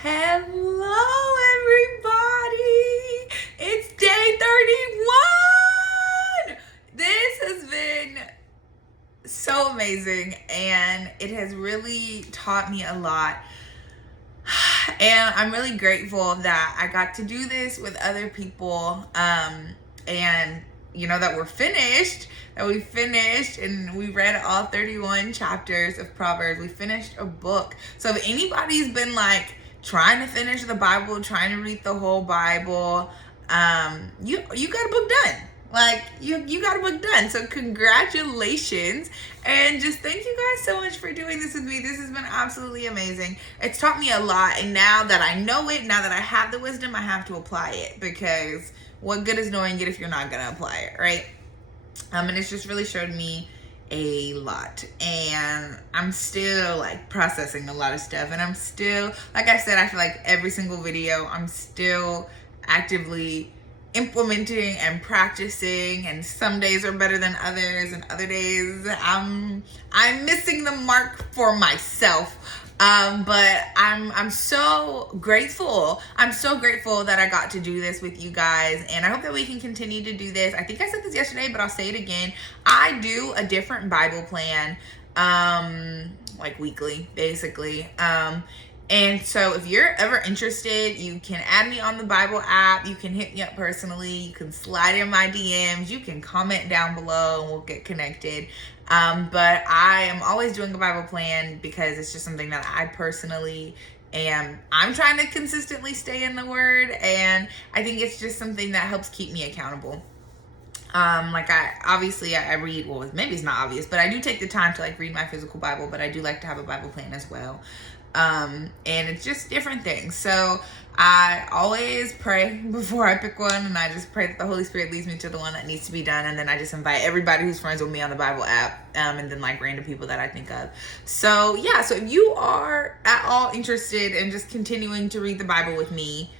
Hello, everybody. It's day 31. This has been so amazing, and it has really taught me a lot. And I'm really grateful that I got to do this with other people. And that we finished and we read all 31 chapters of Proverbs. We finished a book. So if anybody's been like trying to finish the Bible, trying to read the whole Bible, you got a book done. Like you got a book done. So congratulations. And just thank you guys so much for doing this with me. This has been absolutely amazing. It's taught me a lot. And now that I know it, now that I have the wisdom, I have to apply it, because what good is knowing it if you're not going to apply it, right? And it's just really showed me a lot, and I'm still like processing a lot of stuff, and I'm still, like I said, I feel like every single video I'm still actively implementing and practicing, and some days are better than others, and other days I'm missing the mark for myself. But I'm so grateful. I'm so grateful that I got to do this with you guys, and I hope that we can continue to do this. I think I said this yesterday, but I'll say it again. I do a different Bible plan, like weekly, basically. And so if you're ever interested, you can add me on the Bible app. You can hit me up personally. You can slide in my DMs. You can comment down below and we'll get connected. But I am always doing a Bible plan because it's just something that I personally I'm trying to consistently stay in the Word. And I think it's just something that helps keep me accountable. Like I read, well, maybe it's not obvious, but I do take the time to like read my physical Bible, but I do like to have a Bible plan as well. And it's just different things. So I always pray before I pick one, and I just pray that the Holy Spirit leads me to the one that needs to be done. And then I just invite everybody who's friends with me on the Bible app, and then like random people that I think of. So yeah, so if you are at all interested in just continuing to read the Bible with me,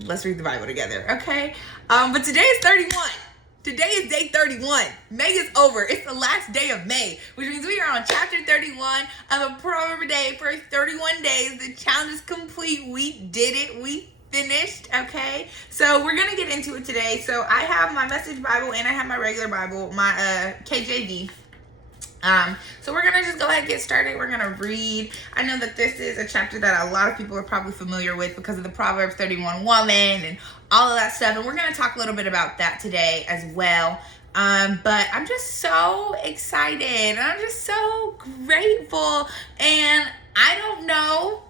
let's read the Bible together, okay? But today is 31. Today is day 31. May is over. It's the last day of May, which means we are on chapter 31 of a Proverb A day for 31 days. The challenge is complete. We did it. We finished, okay? So we're going to get into it today. So I have my Message Bible and I have my regular Bible, my KJV. So we're going to just go ahead and get started. We're going to read. I know that this is a chapter that a lot of people are probably familiar with because of the Proverbs 31 woman and all of that stuff. And we're going to talk a little bit about that today as well. But I'm just so excited and I'm just so grateful. And I don't know,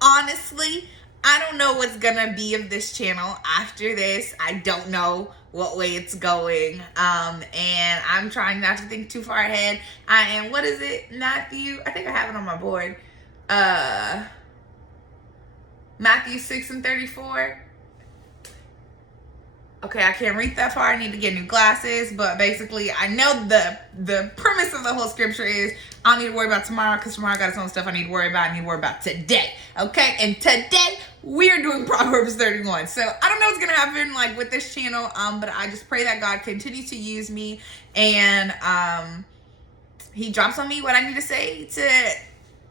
honestly, I don't know what's going to be of this channel after this. I don't know what way it's going. And I'm trying not to think too far ahead. I am, what is it, Matthew? I think I have it on my board. Matthew 6:34. Okay, I can't read that far. I need to get new glasses. But basically, I know the premise of the whole scripture is I don't need to worry about tomorrow because tomorrow got its own stuff I need to worry about. I need to worry about today. Okay, and today we're doing Proverbs 31. So I don't know what's going to happen like with this channel, but I just pray that God continues to use me and he drops on me what I need to say to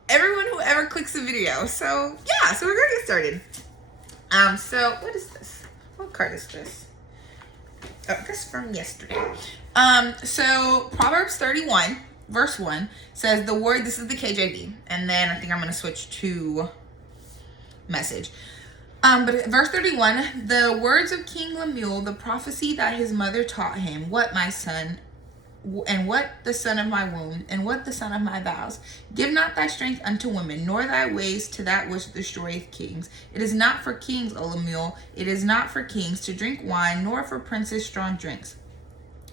everyone who ever clicks the video. So yeah, so we're going to get started. So what is this? What card is this? Oh, this is from yesterday. So Proverbs 31, verse 1 says this is the KJV, and then I think I'm going to switch to Message. But verse 31, the words of King Lemuel, the prophecy that his mother taught him, what my son, and what the son of my womb, and what the son of my vows. Give not thy strength unto women, nor thy ways to that which destroyeth kings. It is not for kings, O Lemuel, it is not for kings to drink wine, nor for princes strong drinks,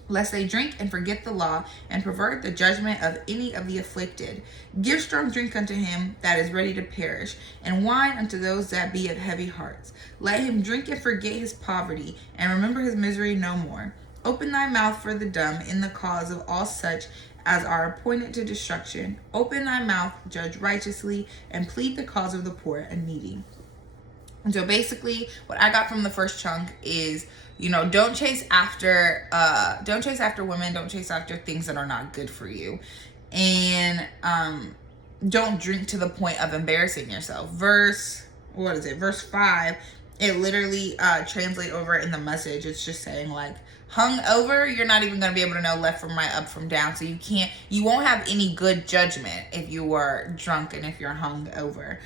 lest they drink and forget the law, and pervert the judgment of any of the afflicted. Give strong drink unto him that is ready to perish, and wine unto those that be of heavy hearts. Let him drink and forget his poverty, and remember his misery no more. Open thy mouth for the dumb in the cause of all such as are appointed to destruction. Open thy mouth, judge righteously, and plead the cause of the poor and needy. And so basically what I got from the first chunk is, don't chase after women, don't chase after things that are not good for you. And don't drink to the point of embarrassing yourself. Verse 5, it literally translate over in the Message. It's just saying like, hung over, you're not even going to be able to know left from right, up from down. So you won't have any good judgment if you are drunk and if you're hung over.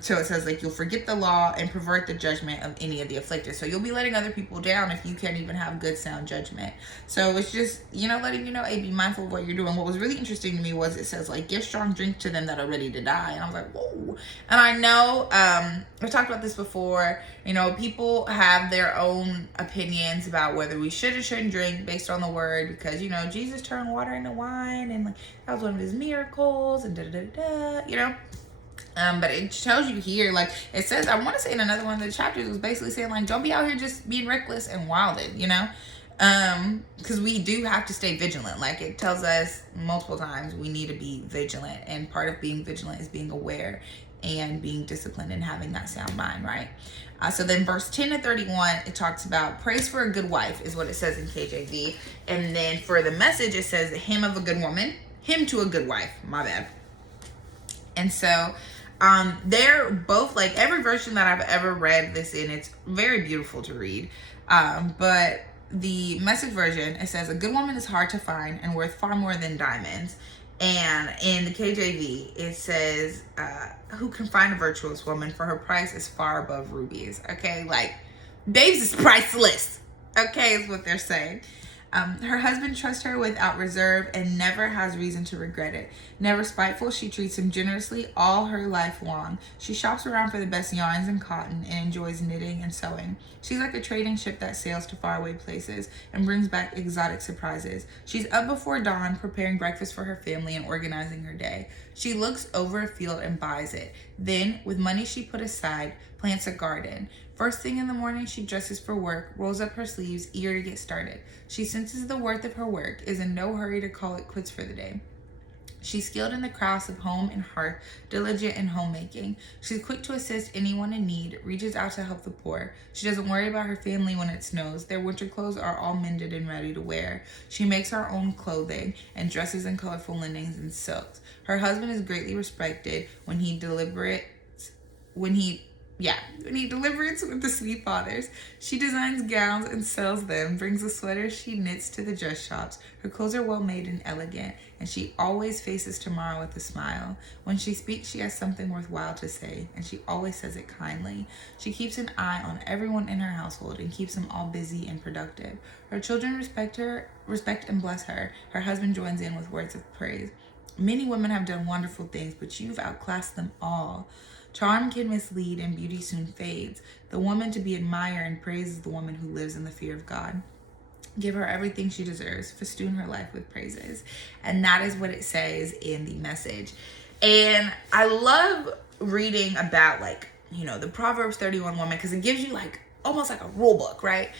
So it says like, you'll forget the law and pervert the judgment of any of the afflicted. So you'll be letting other people down if you can't even have good sound judgment. So it's just, letting you know, hey, be mindful of what you're doing. What was really interesting to me was it says like, give strong drink to them that are ready to die. And I was like, whoa. And I know, I've talked about this before, people have their own opinions about whether we should or shouldn't drink based on the word, because, Jesus turned water into wine and like, that was one of his miracles and but it tells you here, like it says, I want to say in another one of the chapters, was basically saying like, don't be out here just being reckless and wilded, because we do have to stay vigilant. Like it tells us multiple times we need to be vigilant, and part of being vigilant is being aware and being disciplined and having that sound mind, right? So then verse 10 to 31, it talks about praise for a good wife is what it says in KJV. And then for the Message, it says the hymn of a good woman, hymn to a good wife, my bad. And so they're both, like every version that I've ever read this in, it's very beautiful to read. But the Message version, it says a good woman is hard to find and worth far more than diamonds. And in the KJV, it says, who can find a virtuous woman, for her price is far above rubies. Okay, like babes is priceless. Okay, is what they're saying. Her husband trusts her without reserve and never has reason to regret it. Never spiteful, she treats him generously all her life long. She shops around for the best yarns and cotton and enjoys knitting and sewing. She's like a trading ship that sails to faraway places and brings back exotic surprises. She's up before dawn preparing breakfast for her family and organizing her day. She looks over a field and buys it. Then, with money she put aside, plants a garden. First thing in the morning, she dresses for work, rolls up her sleeves, eager to get started. She senses the worth of her work, is in no hurry to call it quits for the day. She's skilled in the crafts of home and hearth, diligent in homemaking. She's quick to assist anyone in need, reaches out to help the poor. She doesn't worry about her family when it snows. Their winter clothes are all mended and ready to wear. She makes her own clothing and dresses in colorful linens and silks. Her husband is greatly respected when he deliberates with the sweet fathers. She designs gowns and sells them, brings the sweaters she knits to the dress shops. Her clothes are well made and elegant, and she always faces tomorrow with a smile. When she speaks, she has something worthwhile to say, and she always says it kindly. She keeps an eye on everyone in her household and keeps them all busy and productive. Her children respect and bless her. Her husband joins in with words of praise. Many women have done wonderful things, but you've outclassed them all. Charm can mislead and beauty soon fades. The woman to be admired and praised is the woman who lives in the fear of God. Give her everything she deserves. Festoon her life with praises. And that is what it says in the Message. And I love reading about the Proverbs 31 woman, because it gives you almost like a rule book, right?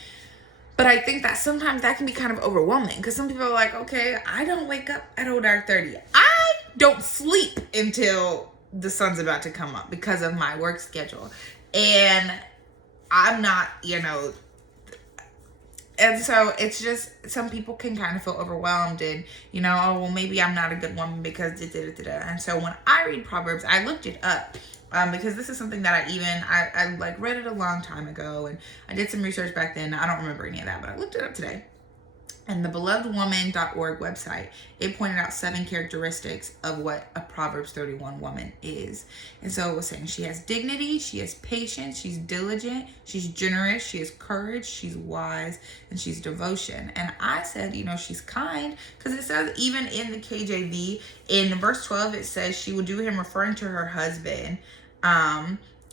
But I think that sometimes that can be kind of overwhelming, because some people are like, okay, I don't wake up at dark 30. I don't sleep until the sun's about to come up because of my work schedule. And I'm not, and so it's just, some people can kind of feel overwhelmed and, oh, well, maybe I'm not a good woman because And so when I read Proverbs, I looked it up because this is something that I read it a long time ago, and I did some research back then. I don't remember any of that, but I looked it up today. And the belovedwoman.org website, it pointed out 7 characteristics of what a Proverbs 31 woman is. And so it was saying she has dignity, she has patience, she's diligent, she's generous, she has courage, she's wise, and she's devotion. And I said, she's kind, because it says even in the KJV, in verse 12, it says she will do him, referring to her husband.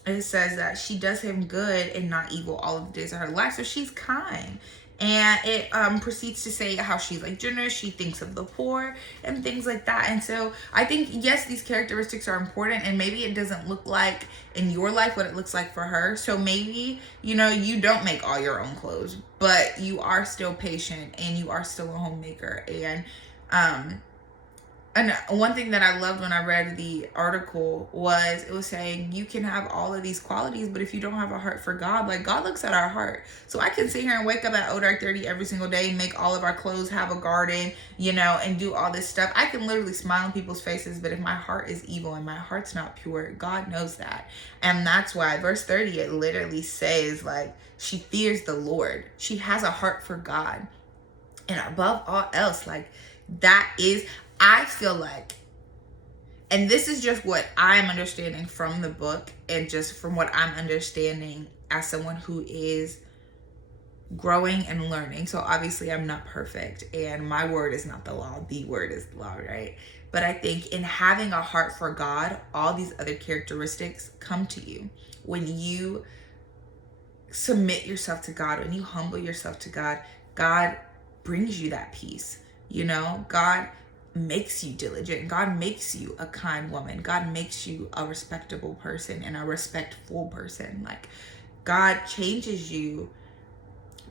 It says that she does him good and not evil all of the days of her life. So she's kind. And it proceeds to say how she's generous, she thinks of the poor and things like that. And so I think, yes, these characteristics are important, and maybe it doesn't look like in your life what it looks like for her. So maybe, you don't make all your own clothes, but you are still patient and you are still a homemaker. And And one thing that I loved when I read the article was it was saying you can have all of these qualities, but if you don't have a heart for God, like God looks at our heart. So I can sit here and wake up at 30 every single day, make all of our clothes, have a garden, and do all this stuff. I can literally smile in people's faces, but if my heart is evil and my heart's not pure, God knows that. And that's why verse 30, it literally says like she fears the Lord. She has a heart for God. And above all else, like that is, I feel like, and this is just what I'm understanding from the book and just from what I'm understanding as someone who is growing and learning. So obviously I'm not perfect and my word is not the law. The word is the law, right? But I think in having a heart for God, all these other characteristics come to you. When you submit yourself to God, when you humble yourself to God, God brings you that peace. God makes you diligent. God makes you a kind woman. God makes you a respectable person and a respectful person. Like God changes you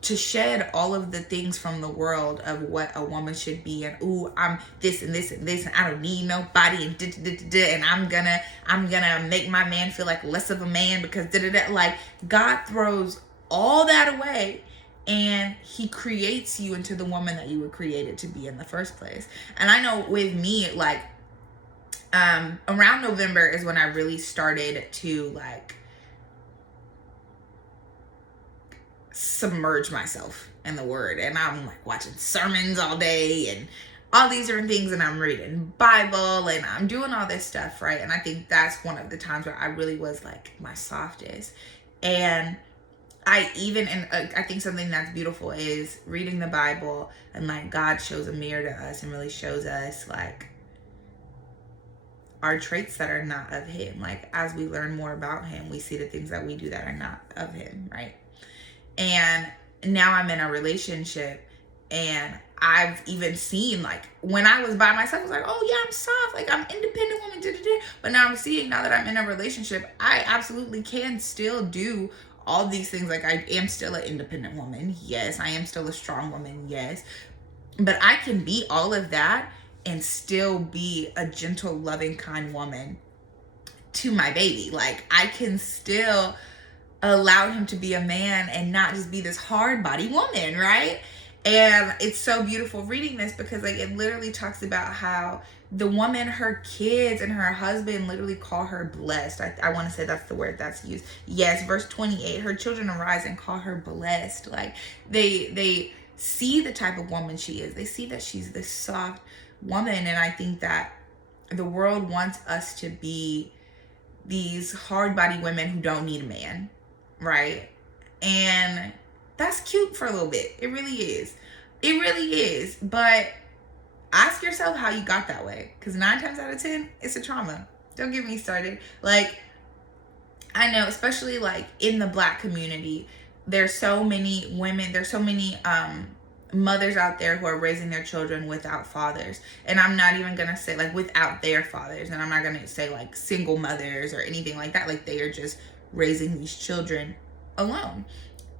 to shed all of the things from the world of what a woman should be, and I'm this and this and this and I don't need nobody and I'm gonna make my man feel like less of a man because like God throws all that away and he creates you into the woman that you were created to be in the first place. And I know with me, like around November is when I really started to like submerge myself in the word, and I'm like watching sermons all day and all these different things, and I'm reading Bible and I'm doing all this stuff, right? And I think that's one of the times where I really was like my softest. And I think something that's beautiful is reading the Bible, and like God shows a mirror to us and really shows us like our traits that are not of him. Like as we learn more about him, we see the things that we do that are not of him, right? And now I'm in a relationship, and I've even seen like when I was by myself, I was like, oh yeah, I'm soft, like I'm independent woman, but now I'm seeing, now that I'm in a relationship, I absolutely can still do all these things. Like I am still an independent woman, yes. I am still a strong woman, yes. But I can be all of that and still be a gentle, loving, kind woman to my baby. Like I can still allow him to be a man and not just be this hard body woman, right? And it's so beautiful reading this because like it literally talks about how the woman, her kids and her husband literally call her blessed. I want to say that's the word that's used. Yes, verse 28, her children arise and call her blessed. Like they see the type of woman she is. They see that she's this soft woman. And I think that the world wants us to be these hard body women who don't need a man, right? And that's cute for a little bit. It really is. It really is. But ask yourself how you got that way, because 9 times out of 10 it's a trauma. Don't get me started. Like I know, especially like in the Black community, there's so many women, there's so many mothers out there who are raising their children without fathers. And I'm not even gonna say like without their fathers, and I'm not gonna say like single mothers or anything like that. Like they are just raising these children alone.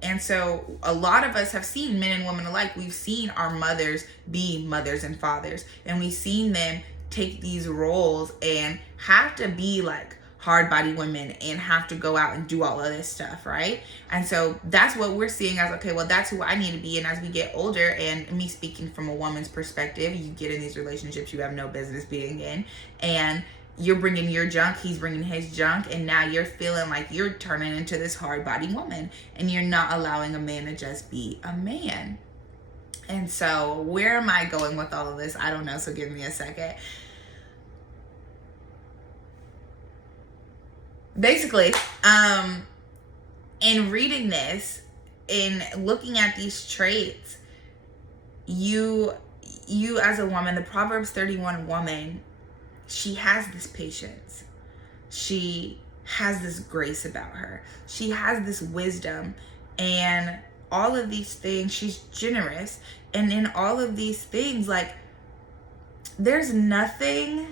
And so a lot of us have seen men and women alike. We've seen our mothers be mothers and fathers, and we've seen them take these roles and have to be like hard body women and have to go out and do all of this stuff, right? And so that's what we're seeing as, okay, well, that's who I need to be. And as we get older, and me speaking from a woman's perspective, you get in these relationships you have no business being in, and you're bringing your junk, he's bringing his junk, and now you're feeling like you're turning into this hard body woman, and you're not allowing a man to just be a man. And so where am I going with all of this? I don't know, so give me a second. Basically, in reading this, in looking at these traits, you as a woman, the Proverbs 31 woman, she has this patience. She has this grace about her. She has this wisdom, and all of these things, she's generous. And in all of these things, like, there's nothing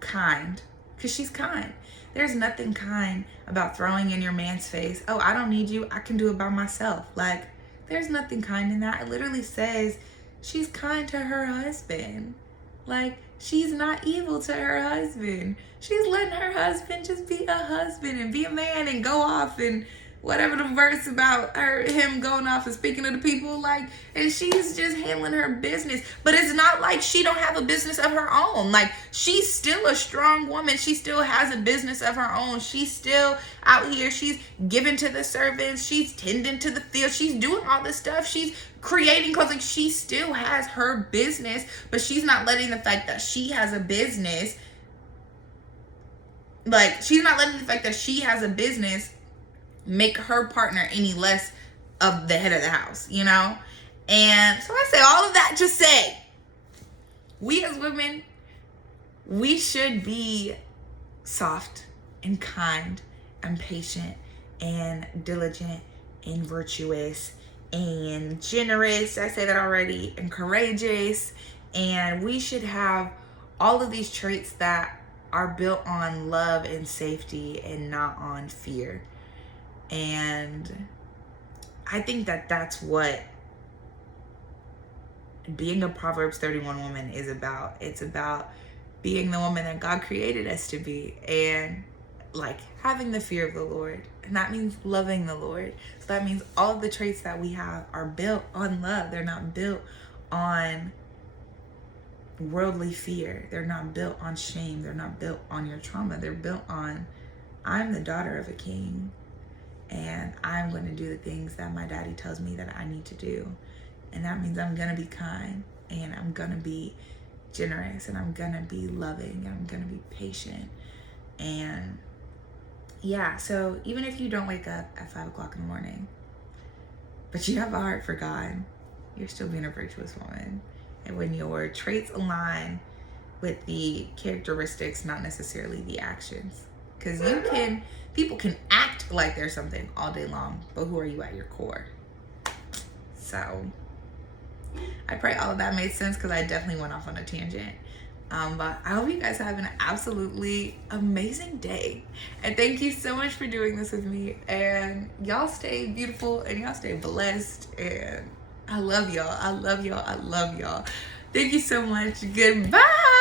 kind, because she's kind. There's nothing kind about throwing in your man's face, oh, I don't need you, I can do it by myself. Like, there's nothing kind in that. It literally says she's kind to her husband. Like, she's not evil to her husband. She's letting her husband just be a husband and be a man and go off and whatever the verse about him going off and speaking to the people, like, and she's just handling her business. But it's not like she don't have a business of her own. Like, she's still a strong woman. She still has a business of her own. She's still out here. She's giving to the servants. She's tending to the field. She's doing all this stuff. She's creating clothes. Like, she still has her business, but she's not letting the fact that she has a business, like, she's not letting the fact that she has a business make her partner any less of the head of the house, you know? And so I say all of that to say, we as women, we should be soft and kind and patient and diligent and virtuous and generous, I say that already, and courageous. And we should have all of these traits that are built on love and safety and not on fear. And I think that that's what being a Proverbs 31 woman is about. It's about being the woman that God created us to be, and like having the fear of the Lord. And that means loving the Lord. So that means all of the traits that we have are built on love. They're not built on worldly fear. They're not built on shame. They're not built on your trauma. They're built on, I'm the daughter of a king, and I'm going to do the things that my daddy tells me that I need to do. And that means I'm going to be kind, and I'm going to be generous, and I'm going to be loving, and I'm going to be patient. And yeah, so even if you don't wake up at 5 o'clock in the morning, but you have a heart for God, you're still being a virtuous woman. And when your traits align with the characteristics, not necessarily the actions. Because people can act like they're something all day long, but who are you at your core? So I pray all of that made sense, because I definitely went off on a tangent. But I hope you guys have an absolutely amazing day. And thank you so much for doing this with me. And y'all stay beautiful, and y'all stay blessed. And I love y'all. I love y'all. I love y'all. Thank you so much. Goodbye.